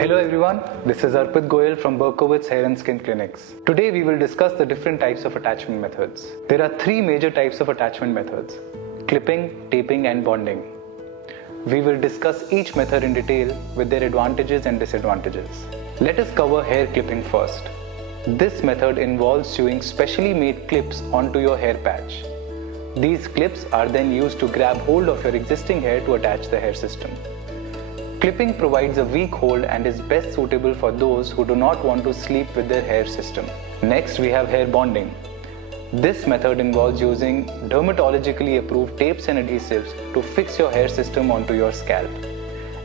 Hello everyone, this is Arpit Goyal from Berkowits Hair and Skin Clinics. Today we will discuss the different types of attachment methods. There are three major types of attachment methods: clipping, taping and bonding. We will discuss each method in detail with their advantages and disadvantages. Let us cover hair clipping first. This method involves sewing specially made clips onto your hair patch. These clips are then used to grab hold of your existing hair to attach the hair system. Clipping provides a weak hold and is best suitable for those who do not want to sleep with their hair system. Next, we have hair bonding. This method involves using dermatologically approved tapes and adhesives to fix your hair system onto your scalp.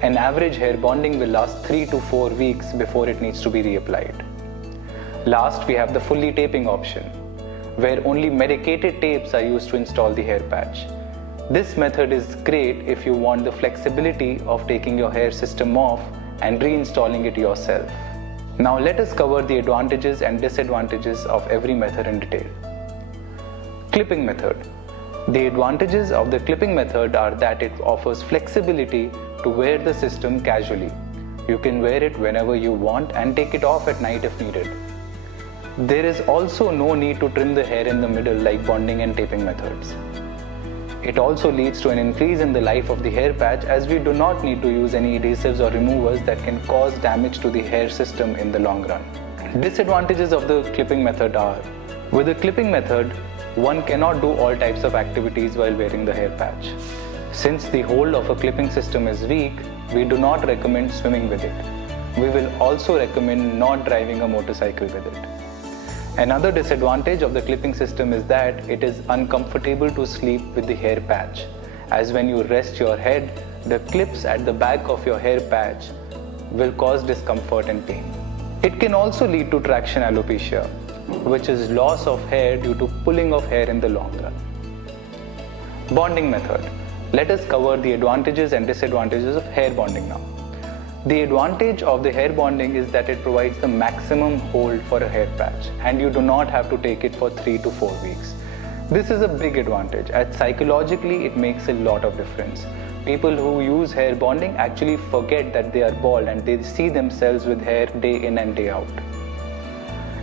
An average hair bonding will last 3 to 4 weeks before it needs to be reapplied. Last, we have the fully taping option, where only medicated tapes are used to install the hair patch. This method is great if you want the flexibility of taking your hair system off and reinstalling it yourself. Now let us cover the advantages and disadvantages of every method in detail. Clipping method. The advantages of the clipping method are that it offers flexibility to wear the system casually. You can wear it whenever you want and take it off at night if needed. There is also no need to trim the hair in the middle like bonding and taping methods. It also leads to an increase in the life of the hair patch, as we do not need to use any adhesives or removers that can cause damage to the hair system in the long run. Disadvantages of the clipping method are: with the clipping method, one cannot do all types of activities while wearing the hair patch. Since the hold of a clipping system is weak, we do not recommend swimming with it. We will also recommend not driving a motorcycle with it. Another disadvantage of the clipping system is that it is uncomfortable to sleep with the hair patch, as when you rest your head, the clips at the back of your hair patch will cause discomfort and pain. It can also lead to traction alopecia, which is loss of hair due to pulling of hair in the long run. Bonding method. Let us cover the advantages and disadvantages of hair bonding now. The advantage of the hair bonding is that it provides the maximum hold for a hair patch, and you do not have to take it for 3 to 4 weeks. This is a big advantage, as psychologically it makes a lot of difference. People who use hair bonding actually forget that they are bald and they see themselves with hair day in and day out.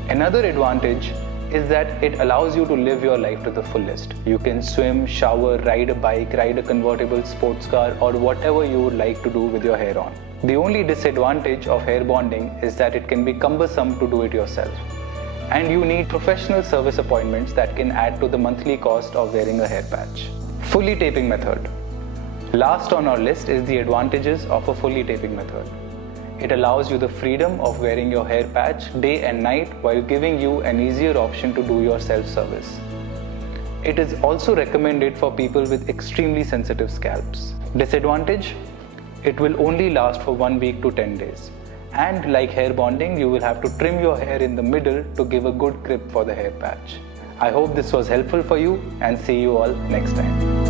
Another advantage is that it allows you to live your life to the fullest. You can swim, shower, ride a bike, ride a convertible sports car, or whatever you would like to do with your hair on. The only disadvantage of hair bonding is that it can be cumbersome to do it yourself, and you need professional service appointments that can add to the monthly cost of wearing a hair patch. Fully taping method. Last on our list is the advantages of a fully taping method. It allows you the freedom of wearing your hair patch day and night while giving you an easier option to do your self-service. It is also recommended for people with extremely sensitive scalps. Disadvantage? It will only last for 1 week to 10 days. And like hair bonding, you will have to trim your hair in the middle to give a good grip for the hair patch. I hope this was helpful for you, and see you all next time.